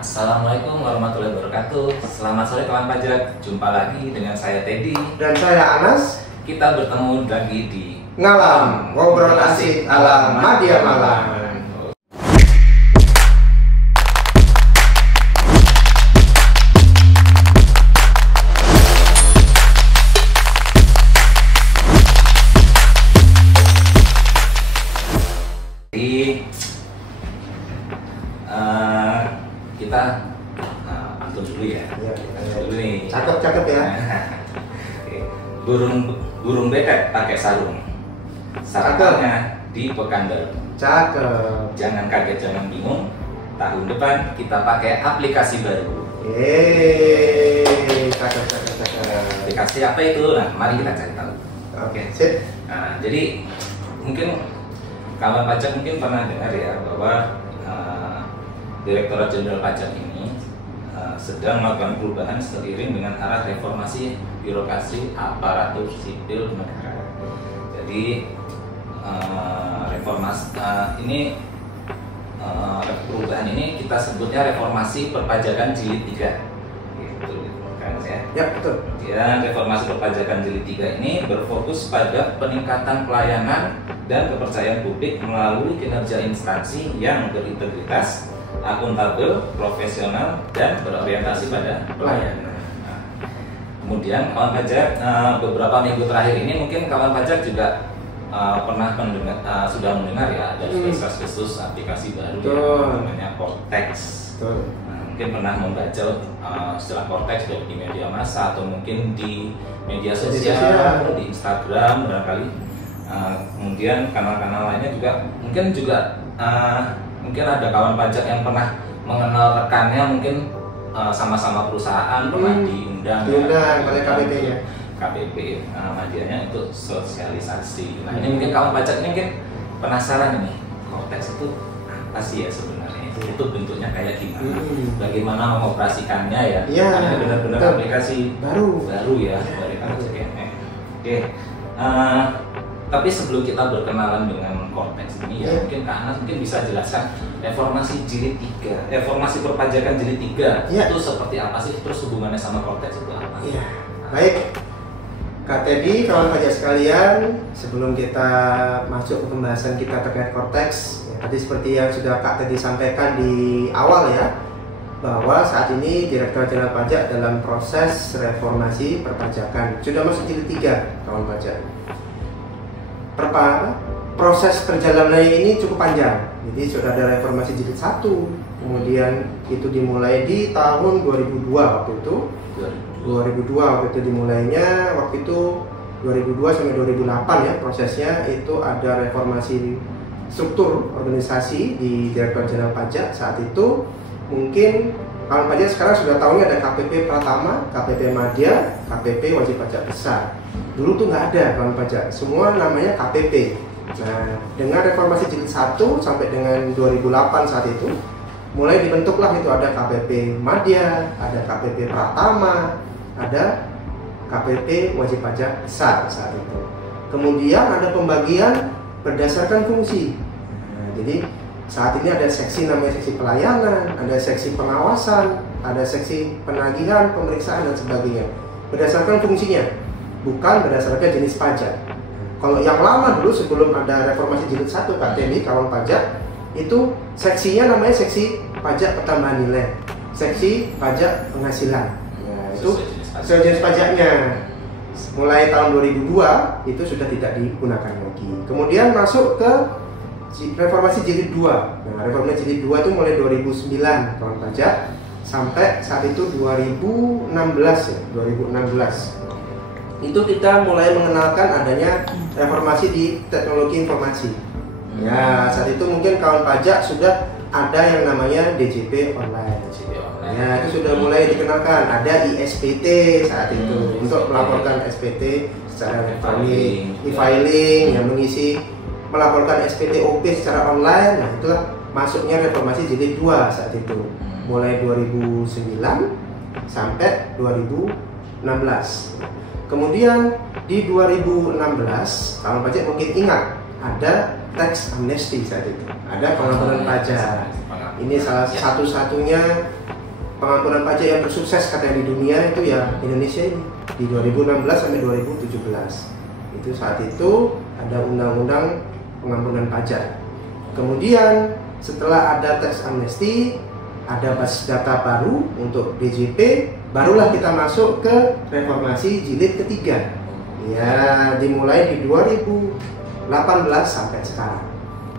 Assalamualaikum warahmatullahi wabarakatuh. Selamat sore kawan pajak. Jumpa lagi dengan saya Teddy Dan saya Anas. Kita bertemu lagi di Ngalam, ngobrol asik ala Madya Malam. Jadi kita pantun dulu ya. Dulu nih. Cakep ya. Oke. Burung bebek pakai sarung. Sarangnya di Pekanbaru. Cakep. Jangan kaget, jangan bingung. Tahun depan kita pakai aplikasi baru. Cakep. Aplikasi apa itu? Nah, mari kita cari tahu. Oke, sip. Nah, jadi mungkin kawan pajak mungkin pernah dengar ya bahwa Direktorat Jenderal Pajak ini sedang melakukan perubahan seiring dengan arah reformasi birokrasi aparatur sipil negara. Jadi perubahan ini kita sebutnya reformasi perpajakan jilid 3. Gitu kan ya. Ya, betul. Ya, reformasi perpajakan jilid 3 ini berfokus pada peningkatan pelayanan dan kepercayaan publik melalui kinerja instansi yang berintegritas, akuntabel, profesional, dan berorientasi pada pelayanan. Nah, kemudian kawan pajak beberapa minggu terakhir ini mungkin kawan pajak juga pernah sudah mendengar ya ada kasus aplikasi baru yang namanya Cortex. Nah, mungkin pernah membaca istilah Cortex di media massa atau mungkin di media sosial, di Instagram barangkali. Kemudian kanal-kanal lainnya juga mungkin ada kawan pajak yang pernah mengenal rekannya mungkin sama-sama perusahaan pernah diundang oleh KPP ya. KPP medianya untuk sosialisasi. Nah, ini mungkin kawan pajak ini mungkin penasaran ini Cortex itu apa sih ya sebenarnya? Itu bentuknya kayak gimana? Bagaimana mengoperasikannya ya? Karena benar-benar aplikasi baru ya dari pajak ya. Oke. Tapi sebelum kita berkenalan dengan Cortex ini ya mungkin Kak Anas mungkin bisa jelaskan reformasi jilid 3, reformasi perpajakan jilid 3 itu seperti apa sih, terus hubungannya sama Cortex itu apa? Iya. Baik. Kak Teddy, kawan pajak sekalian, sebelum kita masuk ke pembahasan kita terkait Cortex, tadi seperti yang sudah Kak Teddy sampaikan di awal ya, bahwa saat ini Direktorat Jenderal Pajak dalam proses reformasi perpajakan sudah masuk jilid 3, kawan pajak. Proses perjalanannya ini cukup panjang. Jadi sudah ada reformasi jilid 1, kemudian itu dimulai di tahun 2002 waktu itu. 2002 waktu itu dimulainya, waktu itu 2002 sampai 2008 ya prosesnya, itu ada reformasi struktur organisasi di Direktorat Jenderal Pajak. Saat itu mungkin kawan pajak sekarang sudah tahu ada KPP Pratama, KPP Madya, KPP Wajib Pajak Besar. Dulu tuh nggak ada kawan pajak, semua namanya KPP. Nah, dengan reformasi jilid 1 sampai dengan 2008 saat itu mulai dibentuklah itu ada KPP Madya, ada KPP Pratama, ada KPP Wajib Pajak Besar saat itu. Kemudian ada pembagian berdasarkan fungsi. Nah, jadi saat ini ada seksi namanya seksi pelayanan, ada seksi pengawasan, ada seksi penagihan, pemeriksaan dan sebagainya. Berdasarkan fungsinya, bukan berdasarkan jenis pajak. Kalau yang lama dulu sebelum ada reformasi jilid 1 Kak Teddy, kawan pajak, itu seksinya namanya seksi pajak pertambahan nilai, seksi pajak penghasilan. Nah, itu sesuai jenis pajaknya. Mulai tahun 2002 itu sudah tidak digunakan lagi. Kemudian masuk ke reformasi jilid 2. Nah, reformasi jilid 2 itu mulai 2009 kawan pajak sampai saat itu 2016 ya, 2016. Itu kita mulai mengenalkan adanya reformasi di teknologi informasi. Ya, saat itu mungkin kawan pajak sudah ada yang namanya DJP online. Ya, itu sudah mulai dikenalkan. Ada ISPT saat itu untuk melaporkan SPT secara elektronik, e-filing yang mengisi melaporkan SPT OP secara online. Nah, itulah masuknya reformasi jilid 2 saat itu. Mulai 2009 sampai 2016. Kemudian di 2016, kawan pajak mungkin ingat ada tax amnesty saat itu, ada pengampunan pajak. Ini salah satu-satunya pengampunan pajak yang bersukses katanya di dunia itu ya Indonesia ini di 2016 sampai 2017. Itu saat itu ada undang-undang pengampunan pajak. Kemudian setelah ada tax amnesty, ada basis data baru untuk DJP, barulah kita masuk ke reformasi jilid ketiga. Ya, dimulai di 2018 sampai sekarang.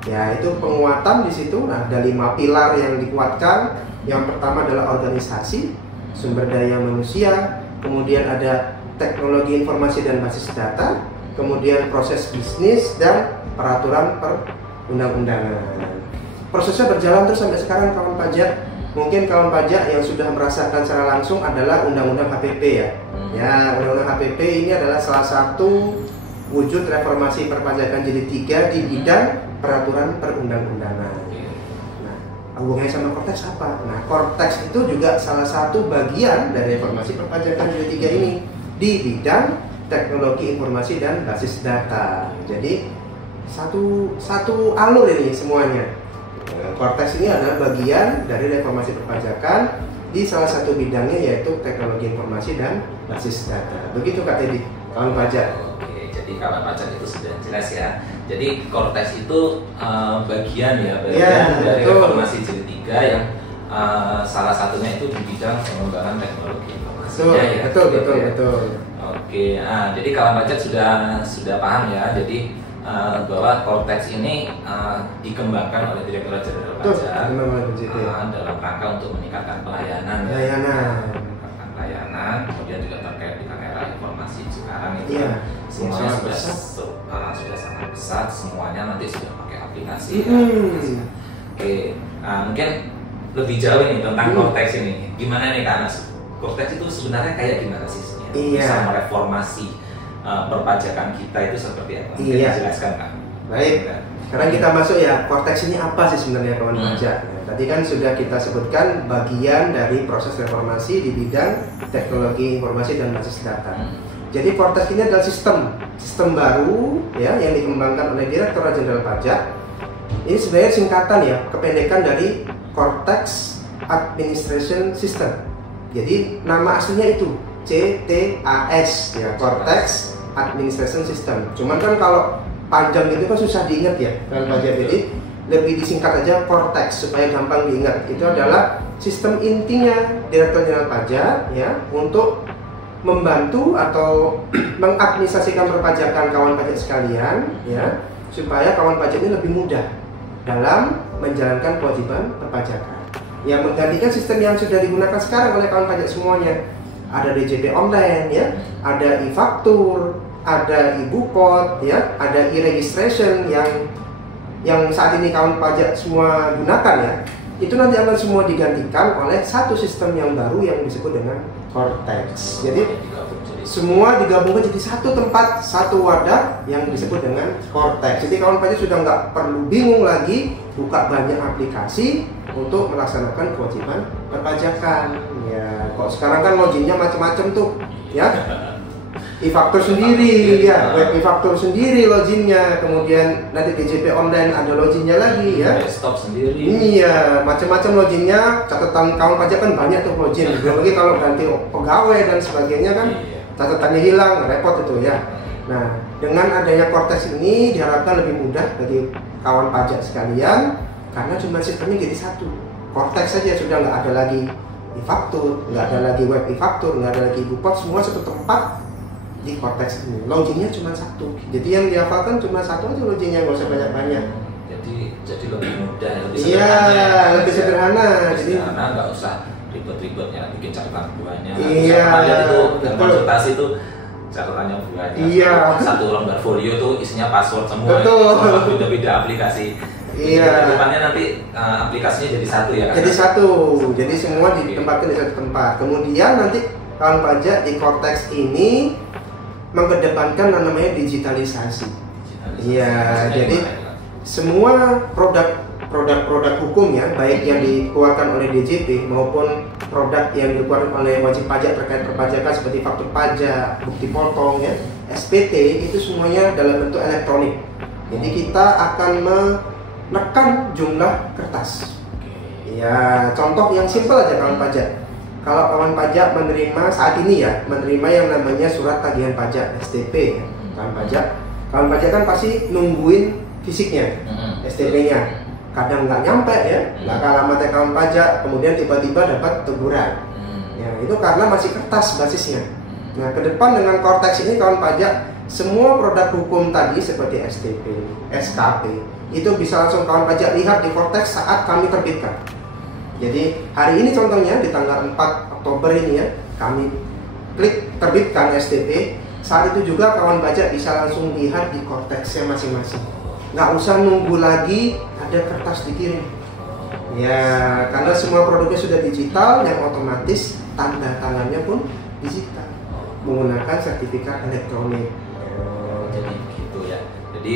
Ya, itu penguatan di situ. Nah, ada 5 pilar yang dikuatkan. Yang pertama adalah organisasi, sumber daya manusia, kemudian ada teknologi informasi dan basis data, kemudian proses bisnis dan peraturan perundang-undangan. Prosesnya berjalan terus sampai sekarang kawan pajak. Mungkin kawan pajak yang sudah merasakan secara langsung adalah undang-undang HPP ya. Ya, undang-undang HPP ini adalah salah satu wujud reformasi perpajakan jilid 3 di bidang peraturan perundang-undangan. Hubungannya sama Kortex apa? Nah, Kortex itu juga salah satu bagian dari reformasi perpajakan jilid 3 ini di bidang teknologi informasi dan basis data. Jadi satu alur ini semuanya. Kortex ini adalah bagian dari reformasi perpajakan di salah satu bidangnya yaitu teknologi informasi dan basis data. Begitu Kak Teddy, kawan pajak. Oke, jadi kawan pajak itu sudah jelas ya. Jadi Kortex itu bagian dari reformasi jilid 3 yang salah satunya itu di bidang pengembangan teknologi informasi. Betul. Oke, jadi kawan pajak sudah paham ya. Jadi bahwa Kortex ini dikembangkan oleh Direktorat Jenderal Pajak dalam rangka untuk meningkatkan pelayanan. Kemudian juga terkait dengan era informasi sekarang itu semuanya sudah sangat besar, semuanya nanti sudah pakai aplikasi. Oke, mungkin lebih jauh nih tentang Kortex ini. Gimana nih Kak Anas? Kortex itu sebenarnya kayak gimana sih? Bisa mereformasi perpajakan kita itu seperti apa? Mungkin dijelaskan Kak. Baik. Sekarang kita masuk ya, Kortex ini apa sih sebenarnya kawan pajak? Tadi kan sudah kita sebutkan bagian dari proses reformasi di bidang teknologi informasi dan basis data. Jadi Kortex ini adalah sistem baru ya yang dikembangkan oleh Direktorat Jenderal Pajak. Ini sebenarnya singkatan ya, kependekan dari Kortex Administration System. Jadi nama aslinya itu CTAS ya, Kortex Administration System. Cuman kan kalau panjang itu kan susah diingat ya kan pajak, jadi lebih disingkat aja Kortex supaya gampang diingat. Itu adalah sistem intinya Direktorat Jenderal Pajak ya untuk membantu atau mengadministrasikan perpajakan kawan pajak sekalian ya, supaya kawan pajak ini lebih mudah dalam menjalankan kewajiban perpajakan. Yang menggantikan sistem yang sudah digunakan sekarang oleh kawan pajak semuanya. Ada DJP online ya, ada e-faktur, ada e-bukot ya, ada e-registration yang saat ini kawan pajak semua gunakan ya. Itu nanti akan semua digantikan oleh satu sistem yang baru yang disebut dengan Kortex. Jadi semua digabungkan jadi satu tempat, satu wadah yang disebut dengan Kortex. Jadi kawan pajak sudah nggak perlu bingung lagi buka banyak aplikasi untuk melaksanakan kewajiban perpajakan. Ya, kok sekarang kan loginnya macam-macam tuh, ya. E-faktur sendiri, ya, web e-faktur sendiri loginnya, kemudian nanti DJP online ada loginnya lagi, ya. Desktop sendiri. Iya, macam-macam loginnya. Catatan kawan pajak kan banyak tuh login. Apalagi kalau ganti pegawai dan sebagainya kan, catatannya hilang, repot itu ya. Nah, dengan adanya Kortex ini diharapkan lebih mudah bagi kawan pajak sekalian, karena cuma sistemnya jadi satu. Kortex saja sudah nggak ada lagi e-faktur, nggak ada lagi web e-faktur, nggak ada lagi e-bukot, semua satu tempat di Kortex ini. Loginnya cuma satu. Jadi yang dihafalkan cuma satu aja loginnya, nggak usah banyak-banyak. Jadi lebih mudah, lebih sederhana. Iya, lebih sederhana. Jadi nggak usah ribet-ribetnya bikin catatan buahnya. Iya. Itu dan konsultasi itu catatannya buahnya. Iya. Satu lembar folio tuh isinya password semua. Betul. Semua beda-beda aplikasi. Iya. Depannya nanti aplikasinya jadi satu ya kan? Jadi satu. Jadi semua ditempatkan di satu tempat. Kemudian nanti kawan pajak di Kortex ini mengedepankan namanya digitalisasi. Iya. Jadi semua produk hukum ya, baik yang dikeluarkan oleh DJP maupun produk yang dikeluarkan oleh wajib pajak terkait perpajakan seperti faktur pajak, bukti potong ya, SPT, itu semuanya dalam bentuk elektronik. Jadi kita akan menekan jumlah kertas. Ya, contoh yang simpel aja kawan pajak. Kalau kawan pajak menerima saat ini ya, menerima yang namanya surat tagihan pajak STP ya, kawan pajak kan pasti nungguin fisiknya, STP-nya. Kadang nggak nyampe ya, nggak ke alamatnya kawan pajak, kemudian tiba-tiba dapat teguran. Ya, itu karena masih kertas basisnya. Nah, ke depan dengan Cortex ini kawan pajak, semua produk hukum tadi seperti STP, SKP, itu bisa langsung kawan pajak lihat di Cortex saat kami terbitkan. Jadi hari ini contohnya di tanggal 4 Oktober ini ya, kami klik terbitkan STP. Saat itu juga kawan pajak bisa langsung lihat di Cortex-nya masing-masing. Nggak usah nunggu lagi ada kertas dikirim. Ya, karena semua produknya sudah digital, yang otomatis tanda tangannya pun digital menggunakan sertifikat elektronik. Jadi gitu ya. Jadi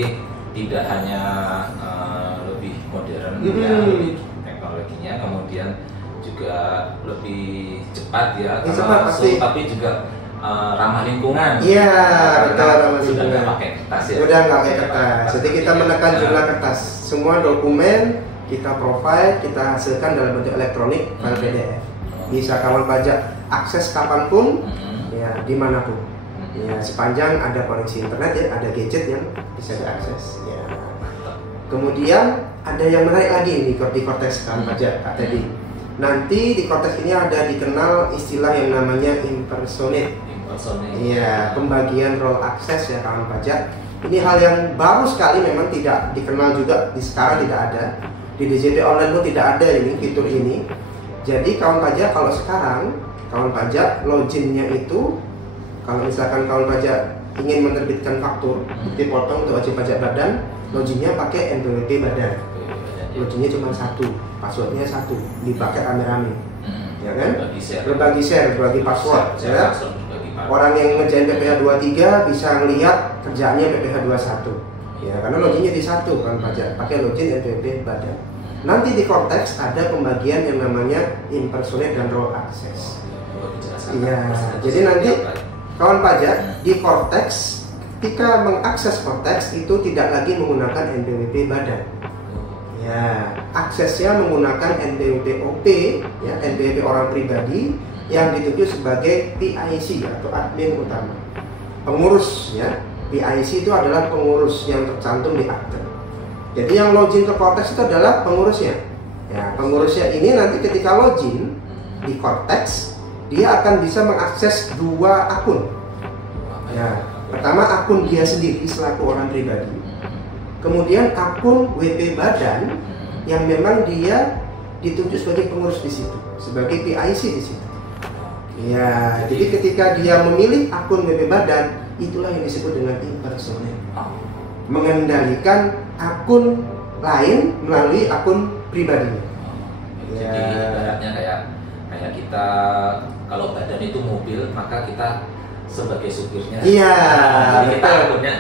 tidak hanya lebih modern ya, lebih teknologinya, kemudian juga lebih cepat ya, Cepat, pasti. tapi juga ramah lingkungan. Iya, betul, ramah sudah lingkungan. nggak pakai kertas ya. Udah nggak pakai kertas. Jadi kita menekan jumlah kertas. Semua dokumen kita provide, kita hasilkan dalam bentuk elektronik file PDF. Bisa kawan pajak akses kapanpun, ya dimanapun. Ya, sepanjang ada koneksi internet ya, ada gadget yang bisa diakses. Ya. Kemudian ada yang menarik lagi di Cortex kawan pajak Kak Teddy. Nanti di Cortex ini ada dikenal istilah yang namanya impersonate. Iya, pembagian role access ya kawan pajak. Ini hal yang baru sekali, memang tidak dikenal juga, di sekarang tidak ada. Di DJP online pun tidak ada ini fitur ini. Jadi kawan pajak kalau sekarang kawan pajak loginnya itu, kalau misalkan kawan pajak ingin menerbitkan faktur bukti potong untuk wajib pajak badan, loginnya pakai NPWP badan. Loginnya cuma satu, passwordnya satu, dipakai rame-rame, ya kan? Berbagi share, berbagi password. Ya. Orang yang ngerjain PPh 23 bisa melihat kerjaannya PPh 21. Ya, karena loginnya di satu kan pajak, pakai login NPWP badan. Nanti di Cortex ada pembagian yang namanya impersonate dan role access. Iya, jadi nanti kawan pajak di Cortex ketika mengakses Cortex itu tidak lagi menggunakan NPWP badan. Ya, aksesnya menggunakan NPWP OP, ya, NPWP orang pribadi yang ditunjuk sebagai PIC atau admin utama, pengurus ya. PIC itu adalah pengurus yang tercantum di akte. Jadi yang login ke Cortex itu adalah pengurusnya. Ya, pengurusnya ini nanti ketika login di Cortex, dia akan bisa mengakses dua akun. Ya, pertama akun dia sendiri selaku orang pribadi. Kemudian akun WP badan yang memang dia ditunjuk sebagai pengurus di situ, sebagai PIC di situ. Ya, jadi ketika dia memilih akun WP badan, itulah yang disebut dengan impersonate. Mengendalikan akun lain melalui akun pribadinya. Jadi ibaratnya kayak kita kalau badan itu mobil, maka kita sebagai supirnya. Iya.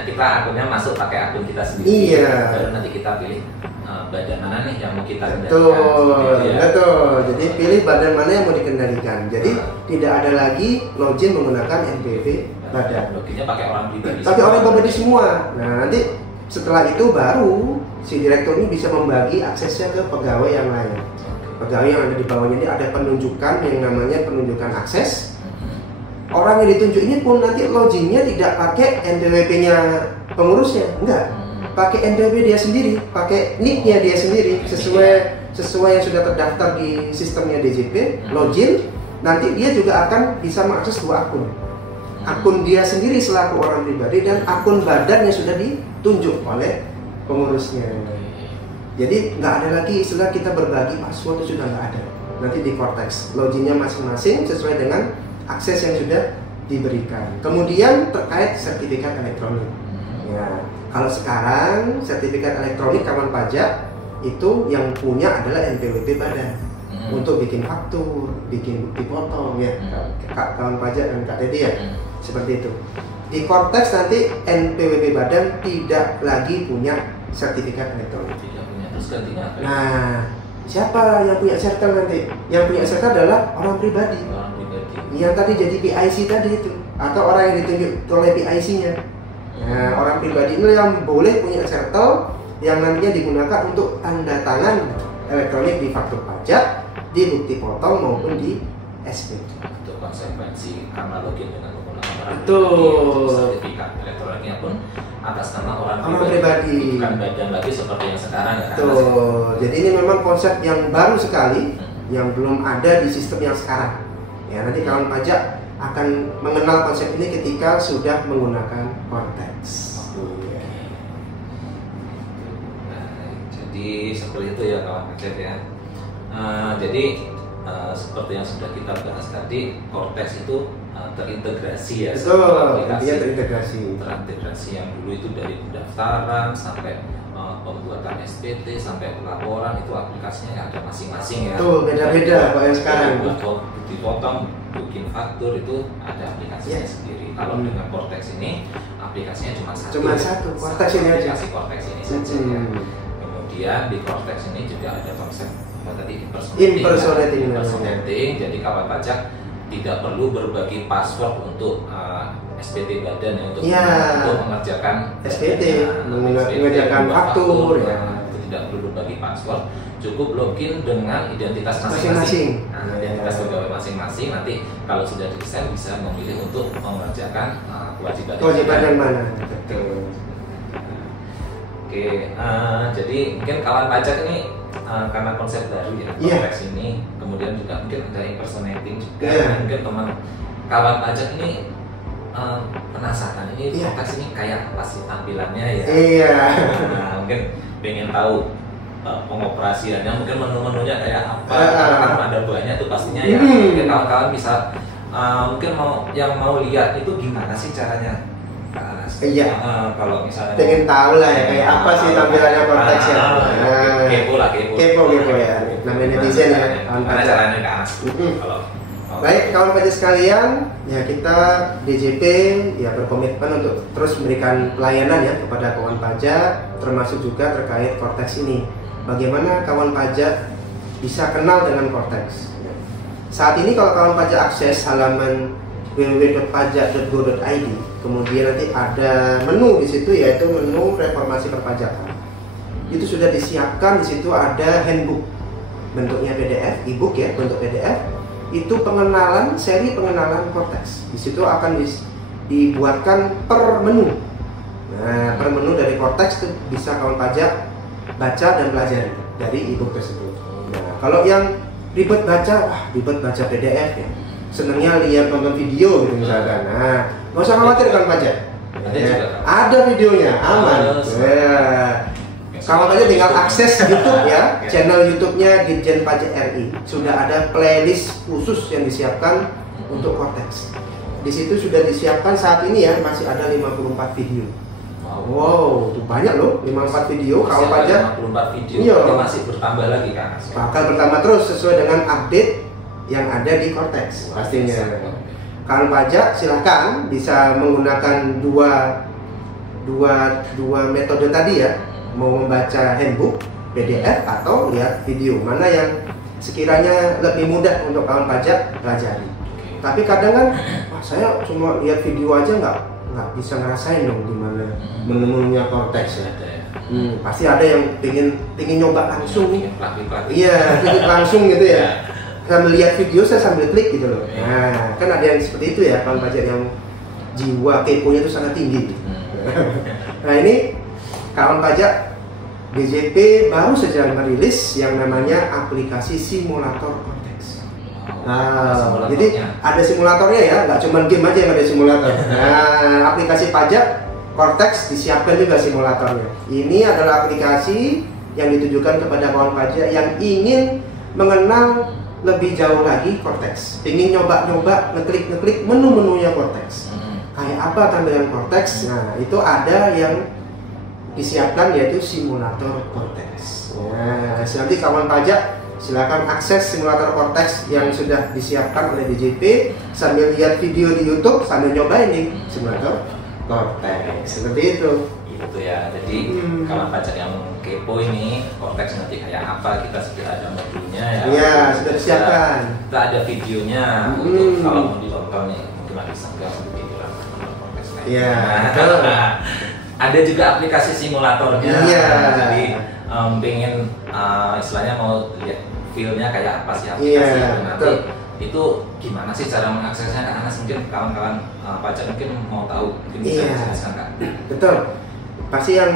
Kita akunnya masuk pakai akun kita sendiri. Iya. Baru nanti kita pilih badan mana nih yang mau kita kendalikan. Betul, ya. Betul. Jadi pilih badan mana yang mau dikendalikan. Jadi tidak ada lagi login menggunakan NPWP badan. Loginnya pakai orang pribadi. Pakai orang pribadi semua. Nah, nanti setelah itu baru si direktur ini bisa membagi aksesnya ke pegawai yang lain. Pegawai yang ada di bawahnya ini ada penunjukan yang namanya penunjukan akses. Orang yang ditunjuk ini pun nanti loginnya tidak pakai NPWP-nya pengurusnya, enggak. Pakai NPWP dia sendiri, pakai nick-nya dia sendiri sesuai yang sudah terdaftar di sistemnya DJP, login. Nanti dia juga akan bisa mengakses dua akun. Akun dia sendiri selaku orang pribadi dan akun badan yang sudah ditunjuk oleh pengurusnya. Jadi nggak ada lagi istilah kita berbagi password, itu sudah nggak ada. Nanti di Cortex loginnya masing-masing sesuai dengan akses yang sudah diberikan. Kemudian terkait sertifikat elektronik. Ya, kalau sekarang sertifikat elektronik kawan pajak itu yang punya adalah NPWP badan untuk bikin faktur, bikin bukti potong ya, kawan pajak dan Kak Teddy ya, seperti itu. Di Cortex nanti NPWP badan tidak lagi punya sertifikat elektronik. Terus gantinya apa? Nah, siapa yang punya sertifikat nanti? Yang punya sertifikat adalah orang pribadi. Yang tadi jadi PIC tadi itu, atau orang yang ditunjuk oleh PIC-nya. Nah, orang pribadi ini yang boleh punya sertel yang nantinya digunakan untuk tanda tangan elektronik di faktur pajak, di bukti potong maupun di SPT. Itu konsekuensi karena login dengan menggunakan barang Betul. sertifikat elektroniknya pun atas nama orang pribadi. bukan badan lagi seperti yang sekarang ya. Betul. Jadi ini memang konsep yang baru sekali, yang belum ada di sistem yang sekarang. Ya, nanti kawan pajak akan mengenal konsep ini ketika sudah menggunakan Cortex. Jadi seperti itu ya kawan pajak ya. Jadi seperti yang sudah kita bahas tadi, Cortex itu terintegrasi ya. Betul, intinya terintegrasi yang dulu itu dari pendaftaran sampai pembuatan SPT sampai pelaporan, itu aplikasinya ada masing-masing ya. Betul, beda-beda kalau yang sekarang. Bukti potong, bikin faktur itu ada aplikasinya sendiri. Kalau dengan Cortex ini aplikasinya cuma satu. Cortex ini aja. Aplikasi Cortex ini saja. Kemudian di Cortex ini juga ada konsep tadi impersonating. Jadi kawan pajak tidak perlu berbagi password untuk SPT badan untuk mengerjakan SPT, mengerjakan faktur ya. Itu tidak perlu berbagi password, cukup login dengan identitas masing-masing. Identitas pegawai masing-masing, nanti kalau sudah didesain bisa memilih untuk mengerjakan kewajiban yang mana. Oke, jadi mungkin kawan pajak ini karena konsep baru ya, Cortex ini, kemudian juga mungkin ada impersonating juga. Mungkin teman kawan pajak ini penasaran ini Cortex ini kayak apa sih tampilannya ya? Mungkin pengen tahu pengoperasiannya, mungkin menu-menunya kayak apa? Karena ada banyak tuh pastinya ya. Mungkin kawan-kawan bisa mungkin mau lihat itu gimana sih caranya? Kalau misalnya pengen tahu lah ya kayak apa sih tampilannya Cortex ya. Kepo ya. Namanya netizen ya. Gimana caranya ke anas? Baik kawan pajak sekalian, ya kita DJP ya berkomitmen untuk terus memberikan pelayanan ya kepada kawan pajak, termasuk juga terkait Cortex ini. Bagaimana kawan pajak bisa kenal dengan Cortex? Saat ini kalau kawan pajak akses halaman www.pajak.go.id, kemudian nanti ada menu di situ yaitu menu reformasi perpajakan. Itu sudah disiapkan, di situ ada handbook bentuknya PDF, e-book ya, bentuk PDF. Itu pengenalan, seri pengenalan Cortex. Di situ akan dibuatkan per menu. Nah, per menu dari Cortex itu bisa kawan pajak baca dan pelajari dari e-book tersebut. Nah, kalau yang ribet baca PDF ya. Senangnya lihat nonton video gitu misalkan. Nah, nggak usah khawatir kawan pajak. Ada videonya, aman. Kawan pajak tinggal akses YouTube ya, channel YouTube-nya Ditjen Pajak RI. Sudah ada playlist khusus yang disiapkan untuk Cortex. Di situ sudah disiapkan saat ini ya, masih ada 54 video. Wow, itu banyak loh, 54 video. Kawan pajak 54 video, itu masih bertambah lagi kan? Bakal bertambah terus sesuai dengan update yang ada di Cortex pastinya. Kawan pajak silahkan bisa menggunakan dua metode tadi ya, mau membaca handbook PDF atau lihat video, mana yang sekiranya lebih mudah untuk kawan pajak pelajari. Tapi kadang kan saya cuma lihat video aja nggak bisa ngerasain dong gimana menu-menunya Cortex ya. Pasti ada yang pengen nyoba langsung nih. Iya, klik langsung gitu ya. Sambil lihat video saya sambil klik gitu loh. Nah, kan ada yang seperti itu ya, kawan pajak yang jiwa keponya itu sangat tinggi. Nah, ini kawan pajak DJP baru saja merilis yang namanya aplikasi simulator Cortex. Nah, jadi ada simulatornya ya, nggak cuma game aja yang ada simulator. Nah, aplikasi pajak Cortex disiapkan juga simulatornya. Ini adalah aplikasi yang ditujukan kepada kawan pajak yang ingin mengenal lebih jauh lagi Cortex, ingin nyoba-nyoba ngeklik menu-menunya Cortex. Kayak apa tampilan Cortex? Nah, itu ada yang disiapkan yaitu simulator Cortex. Nah, nanti kawan pajak silakan akses simulator Cortex yang sudah disiapkan oleh DJP sambil lihat video di YouTube sambil nyobain nih simulator Cortex. Seperti itu. Itu ya. Jadi kawan pajak yang kepo ini Cortex nanti kayak apa, kita sudah ada modulnya ya. Iya, sudah disiapkan. Kita ada videonya untuk kalau mau ditonton nih, mungkin lagi senggang begitu lah Cortex. Iya. Ada juga aplikasi simulatornya. Iya. Jadi pengen istilahnya mau lihat feel-nya kayak apa sih aplikasi Iya, itu nanti. betul. Itu gimana sih cara mengaksesnya Kak Anas? Mungkin kawan-kawan pajak mungkin mau tahu, mungkin bisa Iya. dijelaskan Kak. Betul. Pasti yang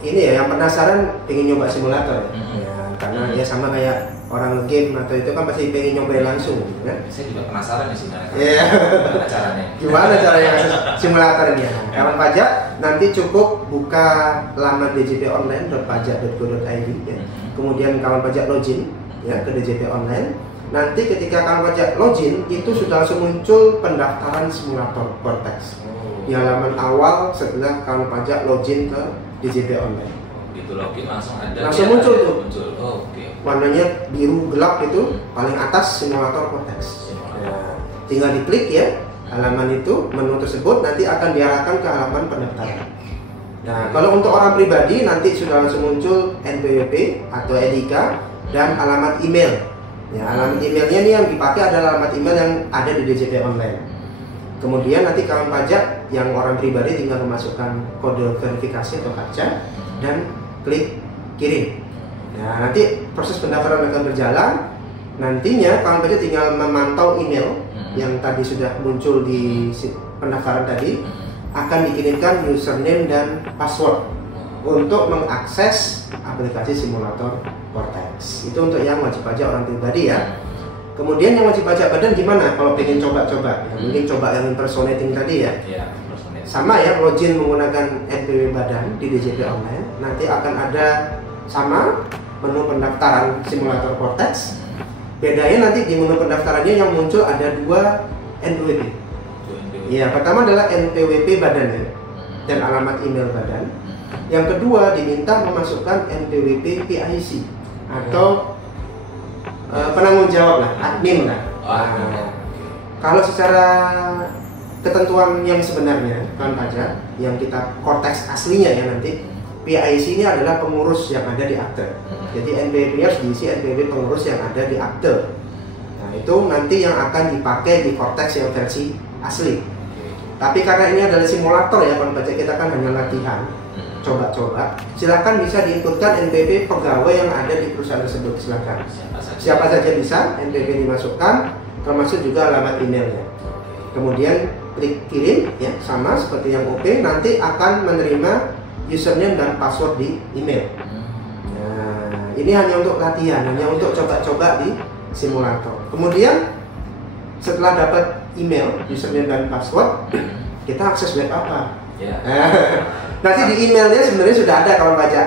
ini ya, yang penasaran pengen nyoba simulator ya. Ya, karena ya sama kayak orang game atau itu kan pasti pengen nyobain langsung, kan? Saya juga penasaran nih sebenarnya. Kak. Iya. Gimana caranya? Gimana caranya akses simulator ini? Kawan pajak nanti cukup buka laman djponline.pajak.go.id ya. Kemudian kawan pajak login ya ke DJP Online. Nanti ketika kawan pajak login itu sudah langsung muncul pendaftaran simulator Cortex di halaman awal setelah kawan pajak login ke DJP Online. Gitu login langsung ada. Langsung muncul tuh. Muncul. Oh, oke. Warnanya biru gelap itu paling atas simulator Cortex. Ya, tinggal diklik ya halaman itu, menu tersebut nanti akan diarahkan ke halaman pendaftaran. Nah, kalau untuk orang pribadi nanti sudah langsung muncul NPWP atau NIK dan alamat email. Ya, alamat emailnya ini yang dipakai adalah alamat email yang ada di DJP Online. Kemudian nanti kawan pajak yang orang pribadi tinggal memasukkan kode verifikasi atau captcha dan klik kirim. Nah, nanti proses pendaftaran akan berjalan. Nantinya kawan pajak tinggal memantau email yang tadi sudah muncul di pendaftaran tadi, akan dikirimkan username dan password untuk mengakses aplikasi simulator Cortex. Itu untuk yang wajib pajak orang pribadi ya. Kemudian yang wajib pajak badan gimana? Kalau pengen coba-coba, ya, mungkin coba yang impersonating tadi ya. Sama ya, login menggunakan NPWP badan di DJP Online. Nanti akan ada sama menu pendaftaran simulator Cortex. Bedanya nanti di menu pendaftarannya yang muncul ada 2 NPWP. Ya, pertama adalah NPWP badan ya, dan alamat email badan. Yang kedua diminta memasukkan NPWP PIC atau penanggung jawab lah, admin lah. Kalau secara ketentuan yang sebenarnya kawan pajak yang kita Cortex aslinya ya nanti PIC ini adalah pengurus yang ada di akte. Jadi NPWP harus diisi NPWP pengurus yang ada di akte. Nah, itu nanti yang akan dipakai di Cortex yang versi asli. Tapi karena ini adalah simulator ya kawan pajak, kita kan hanya latihan, coba-coba. Silakan bisa diinputkan NPWP pegawai yang ada di perusahaan tersebut, silakan. Siapa saja bisa NPWP dimasukkan, termasuk juga alamat emailnya. Kemudian klik kirim ya, sama seperti yang OP, nanti akan menerima username dan password di email. Nah, ini hanya untuk latihan, hanya untuk coba-coba di simulator. Kemudian setelah dapat email, username dan password, kita akses web apa? Nanti di emailnya sebenarnya sudah ada kawan pajak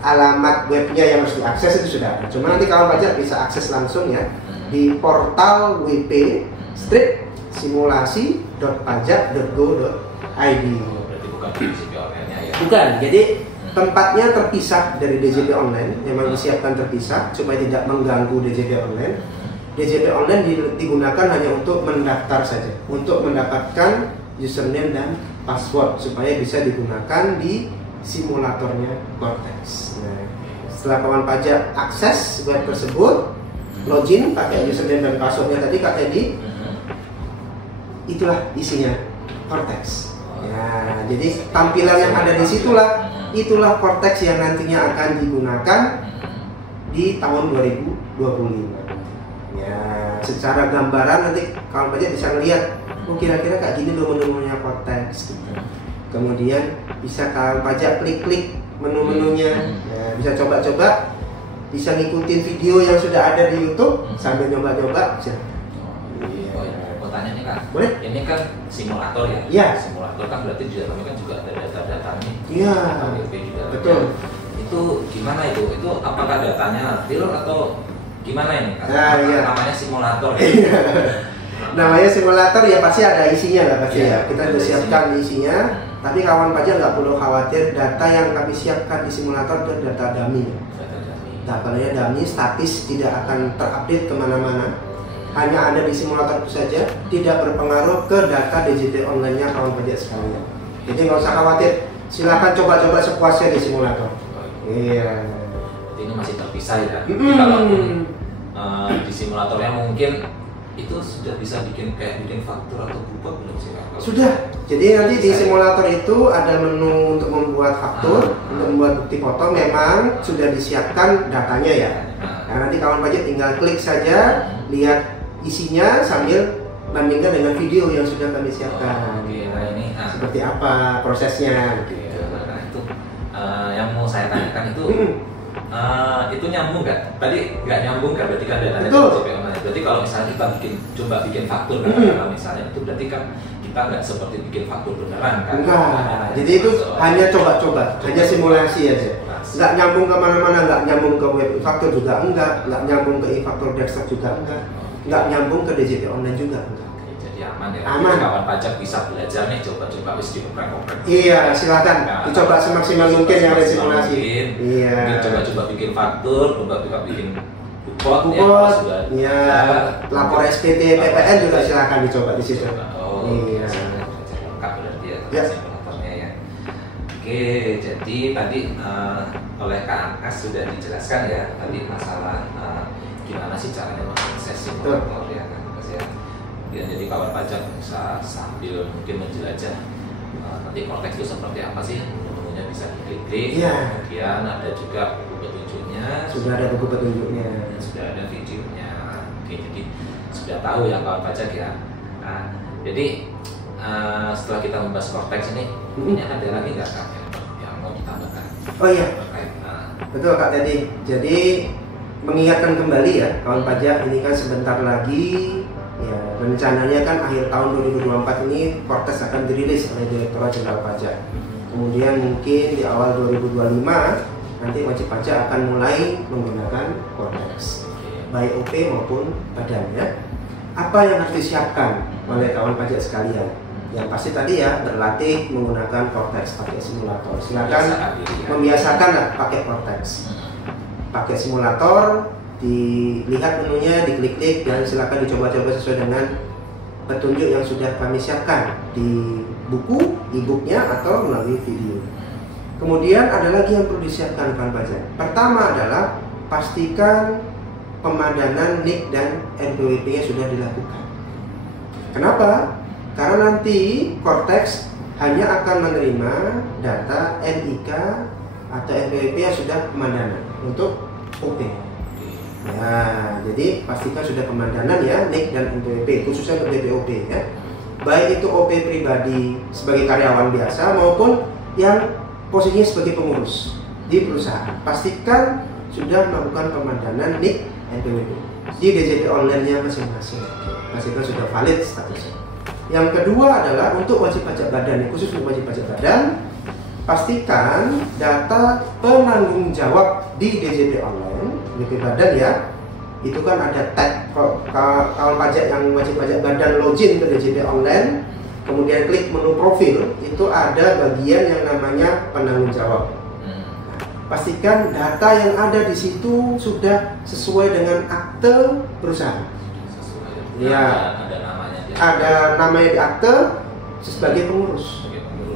alamat webnya yang harus diakses itu sudah ada. Cuma nanti kawan pajak bisa akses langsung ya di portal wp-simulasi.pajak.go.id. Berarti bukan DJP Online-nya ya? Bukan, jadi tempatnya terpisah dari DJP Online, memang disiapkan terpisah supaya tidak mengganggu DJP Online. DJP Online digunakan hanya untuk mendaftar saja, untuk mendapatkan username dan password supaya bisa digunakan di simulatornya Cortex. Nah, setelah kawan pajak akses web tersebut, login pakai username dan passwordnya tadi Kak Teddy, itulah isinya Cortex. Ya, jadi tampilan yang ada di situlah, itulah Cortex yang nantinya akan digunakan di tahun 2025. Ya, secara gambaran nanti kawan pajak bisa melihat, oh kira-kira kayak gini loh menu-menunya Cortex. Kemudian bisa kawan pajak klik-klik menu-menunya, ya, bisa coba-coba, bisa ngikutin video yang sudah ada di YouTube sambil nyoba-nyoba bisa. Mau tanya nih Kak, Boleh? ini kan simulator ya? Iya. Simulator kan berarti di dalamnya kan juga ada data-datanya. Iya. Juga Betul. Itu gimana itu? Itu apakah datanya real atau gimana ini? Nah, iya. Namanya simulator ya? Namanya simulator ya pasti ada isinya lah pasti Iya, ya. Kita sudah siapkan isinya. Tapi kawan pajak nggak perlu khawatir, data yang kami siapkan di simulator itu data dummy. Datanya dummy, statis, tidak akan terupdate kemana-mana. Hanya ada di simulator itu saja, tidak berpengaruh ke data DJP Online-nya kawan pajak sekalian. Jadi nggak usah khawatir, silakan coba-coba sepuasnya di simulator. Iya. Ini masih terpisah ya. Jadi kalaupun di simulatornya mungkin itu sudah bisa bikin faktur atau bukot belum sih Kak? Sudah. Jadi nanti di simulator itu ada menu untuk membuat faktur, untuk membuat bukti foto, memang sudah disiapkan datanya ya. Nah, nanti kawan pajak tinggal klik saja, lihat isinya sambil bandingkan dengan video yang sudah kami siapkan. Nah ini seperti apa prosesnya. Nah itu yang mau saya tanyakan itu. Itu nyambung nggak? Tadi nggak nyambung kan? Berarti kan datanya JP online. Berarti kalau misalnya kita coba bikin faktur kan, misalnya itu berarti kan kita nggak seperti bikin faktur beneran kan? Enggak. Jadi itu hanya coba-coba, hanya simulasi aja. Nggak nyambung kemana-mana, nggak nyambung ke web faktur juga enggak, nggak nyambung ke e-faktur desktop juga enggak, nggak nyambung ke DJP online juga enggak. Jadi aman ya. Aman. Kawan pajak bisa belajar nih, coba-coba wis dioprek-oprek. Iya, silakan dicoba semaksimal mungkin yang ada simulasi. Iya. Mungkin coba-coba bikin faktur, coba-coba bikin bukot ya. Iya. Lapor SPT PPN juga silakan dicoba di situ. Iya. Lengkap berarti ya simulatornya ya. Oke, jadi tadi oleh Kak Angkas sudah dijelaskan ya tadi masalah gimana sih caranya mengakses simulator ya Kak Angkas ya. Ya, jadi kawan pajak bisa sambil mungkin menjelajah nanti Cortex itu seperti apa sih, menunya bisa diklik-klik. Kemudian ada juga buku petunjuknya. Sudah ada buku petunjuknya. Dan sudah ada videonya. Oke, jadi sudah tahu ya kawan pajak ya. Nah, jadi setelah kita membahas Cortex ini ada lagi nggak Kak yang mau ditambahkan? Oh iya. Betul Kak Teddy. Jadi mengingatkan kembali ya kawan pajak, ini kan sebentar lagi. Ya, rencananya kan akhir tahun 2024 ini Cortex akan dirilis oleh Direktorat Jenderal Pajak. Kemudian mungkin di awal 2025 nanti wajib pajak akan mulai menggunakan Cortex, baik OP maupun badan ya. Apa yang harus disiapkan oleh kawan pajak sekalian? Yang pasti tadi ya berlatih menggunakan Cortex, pakai simulator. Silakan membiasakan lah pakai Cortex, pakai simulator. Dilihat menunya, diklik-klik, dan silakan dicoba-coba sesuai dengan petunjuk yang sudah kami siapkan di buku, e-booknya atau melalui video. Kemudian ada lagi yang perlu disiapkan kawan pajak. Pertama adalah pastikan pemadanan NIK dan NPWP-nya sudah dilakukan. Kenapa? Karena nanti Cortex hanya akan menerima data NIK atau NPWP yang sudah pemadanan untuk OP. Nah, jadi pastikan sudah pemadanan ya NIK dan NPWP, khususnya untuk DPOP ya. Baik itu OP pribadi sebagai karyawan biasa maupun yang posisinya sebagai pengurus di perusahaan. Pastikan sudah melakukan pemadanan NIK NPWP di DJP online-nya masing-masing. Pastikan sudah valid statusnya. Yang kedua adalah untuk wajib pajak badan, khusus untuk wajib pajak badan, pastikan data penanggung jawab di DJP online, DJP badan ya, itu kan ada tag kawan pajak yang wajib pajak badan login ke DJP online, kemudian klik menu profil, itu ada bagian yang namanya penanggung jawab. Pastikan data yang ada di situ sudah sesuai dengan akte perusahaan. Ya, ada namanya di akte sebagai pengurus.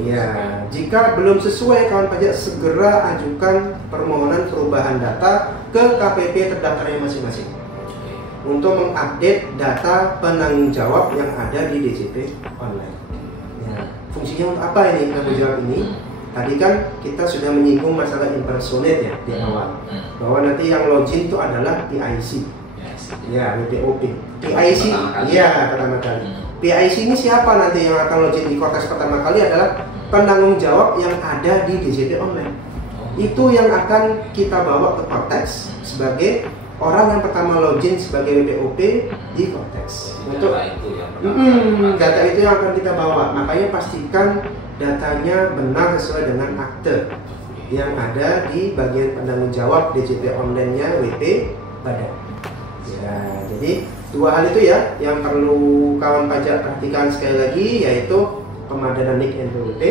Ya, jika belum sesuai kawan pajak segera ajukan permohonan perubahan data ke KPP terdaftarnya masing-masing untuk mengupdate data penanggung jawab yang ada di DJP online. Ya, fungsinya untuk apa ini penanggung jawab ini? Tadi kan kita sudah menyinggung masalah impersonate ya di awal, bahwa nanti yang login itu adalah PIC, ya WPOP. PIC, ya pertama kali. PIC ini siapa nanti yang akan login di Cortex pertama kali adalah penanggung jawab yang ada di DJP online. Itu yang akan kita bawa ke Cortex sebagai orang yang pertama login sebagai WPOP di Cortex. Untuk data itu yang akan kita bawa. Makanya pastikan datanya benar sesuai dengan akte yang ada di bagian penanggung jawab DJP online-nya WP badan. Ya, jadi dua hal itu ya yang perlu kawan pajak perhatikan sekali lagi, yaitu pemadanan NIK NPWP,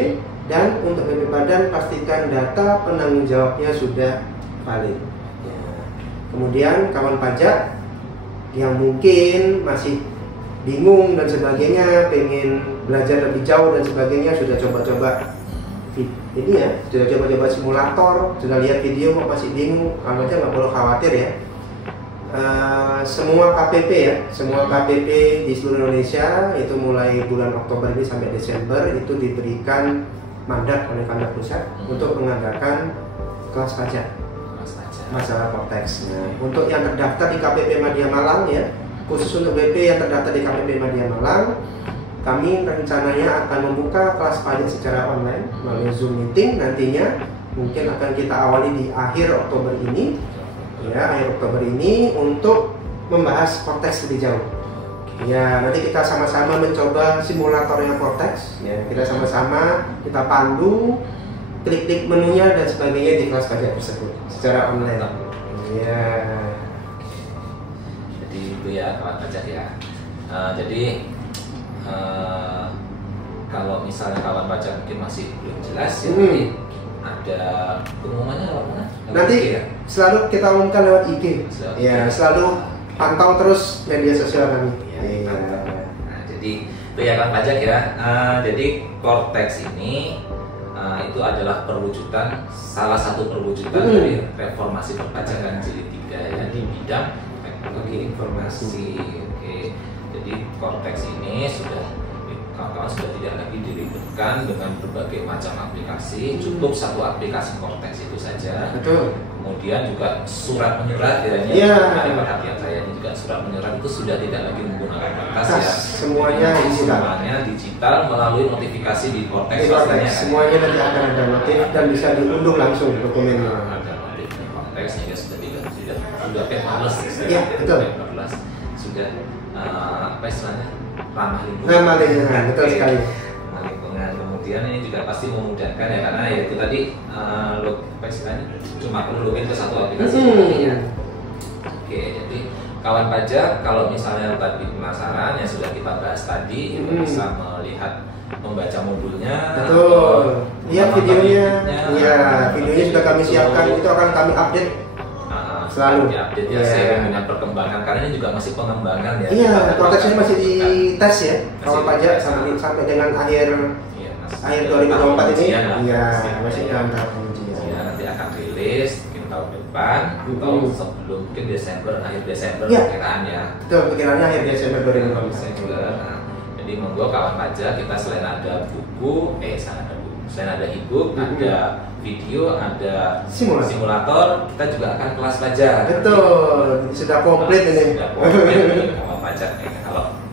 dan untuk WP badan pastikan data penanggung jawabnya sudah valid. Ya. Kemudian kawan pajak yang mungkin masih bingung dan sebagainya, pengen belajar lebih jauh dan sebagainya, sudah coba-coba ini ya, sudah coba-coba simulator, sudah lihat video kok masih bingung, kawan pajak nggak perlu khawatir ya. Semua KPP ya, semua KPP di seluruh Indonesia itu mulai bulan Oktober ini sampai Desember itu diberikan mandat oleh Kantor Pusat untuk mengadakan kelas pajak masalah Cortex. Nah, untuk yang terdaftar di KPP Madya Malang ya, khusus untuk BP yang terdaftar di KPP Madya Malang, kami rencananya akan membuka kelas pajak secara online melalui Zoom meeting. Nantinya mungkin akan kita awali di akhir Oktober ini, ya, akhir Oktober ini untuk membahas Cortex lebih jauh. Ya, nanti kita sama-sama mencoba simulatornya Cortex. Ya, kita sama-sama kita pandu, klik-klik menunya dan sebagainya di kelas pajak tersebut secara online. Ya. Jadi itu ya kawan pajak ya. Jadi kalau misalnya kawan pajak mungkin masih belum jelas ya, nanti ada pengumumannya lewat mana? Nanti ya? Selalu kita umumkan lewat IG. Ya, selalu pantau terus media sosial kami. Ya, nah, jadi itu ya kawan pajak ya. Jadi Cortex ini itu adalah perwujudan, salah satu perwujudan dari reformasi perpajakan jilid 3 ya, di bidang teknologi informasi. Oke. Jadi Cortex ini sudah kawan-kawan sudah tidak lagi diributkan dengan berbagai macam aplikasi, cukup satu aplikasi Cortex itu saja. Betul. Kemudian juga surat menyurat ya, dari perhatian saya ini juga surat menyurat itu sudah tidak lagi menggunakan kertas ya. Semuanya digital. Semuanya digital melalui notifikasi di Cortex. Semuanya nanti akan ada notif dan bisa diunduh langsung dokumennya. Ada notif di Cortex sehingga sudah paperless. Iya, betul. Paperless. Sudah apa istilahnya? Ramah lingkungan. Ramah lingkungan, betul sekali. Ramah lingkungan. Kemudian ini juga pasti memudahkan ya, karena ya itu tadi apa istilahnya? Cuma perlu login ke satu aplikasi. Oke, jadi kawan pajak kalau misalnya tadi penasaran ya sudah kita bahas tadi, itu bisa melihat membaca modulnya. Betul. Lihat videonya. Iya, videonya sudah kami siapkan, itu akan kami update. Selalu update ya, seiring dengan perkembangan, karena ini juga masih pengembangan ya. Iya, Cortex ini masih di tes ya, kawan pajak sampai dengan akhir 2024 ini. Iya, masih dalam tahap pengujian. Ya, nanti akan rilis mungkin tahun depan atau sebelum mungkin Desember, akhir Desember perkiraannya. Betul, perkiraannya akhir Desember 2024. Nah, jadi monggo kawan pajak, kita selain ada buku, selain ada e-book, ada video, ada simulator, kita juga akan kelas pajak. Betul, sudah komplit ini. Sudah komplit kawan pajak.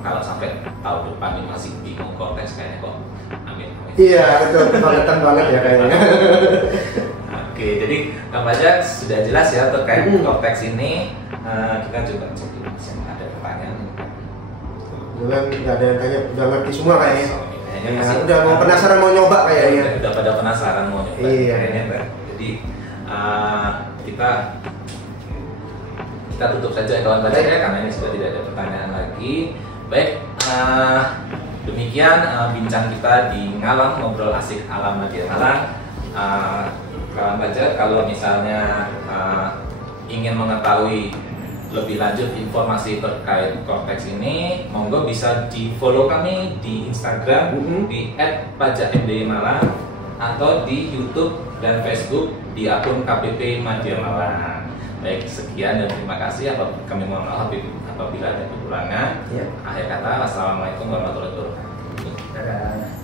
Kalau sampai tahun depan ini masih bingung Cortex kayaknya kok. Amin. Iya, betul, kebangetan banget ya kayaknya. Oke, jadi kawan pajak sudah jelas ya terkait Cortex ini. Kita coba cek dulu masih ada pertanyaan. Nggak ada yang tanya, udah ngerti semua kayaknya. Ya, udah mau penasaran mau nyoba kayaknya. Udah pada penasaran mau nyoba. Iya. Kayaknya, jadi kita tutup saja kawan pajak ya, karena ini sudah tidak ada pertanyaan lagi. Baik, demikian bincang kita di Ngalam, ngobrol asik alam Madya Malang. Kawan pajak, kalau misalnya ingin mengetahui lebih lanjut informasi terkait Cortex ini, monggo bisa di follow kami di Instagram di @pajakmdmalang atau di YouTube dan Facebook di akun KPP Madya Malang. Baik, sekian dan terima kasih. Kami mohon maaf apabila ada kekurangan. Akhir kata, wassalamualaikum warahmatullahi wabarakatuh. Dadah.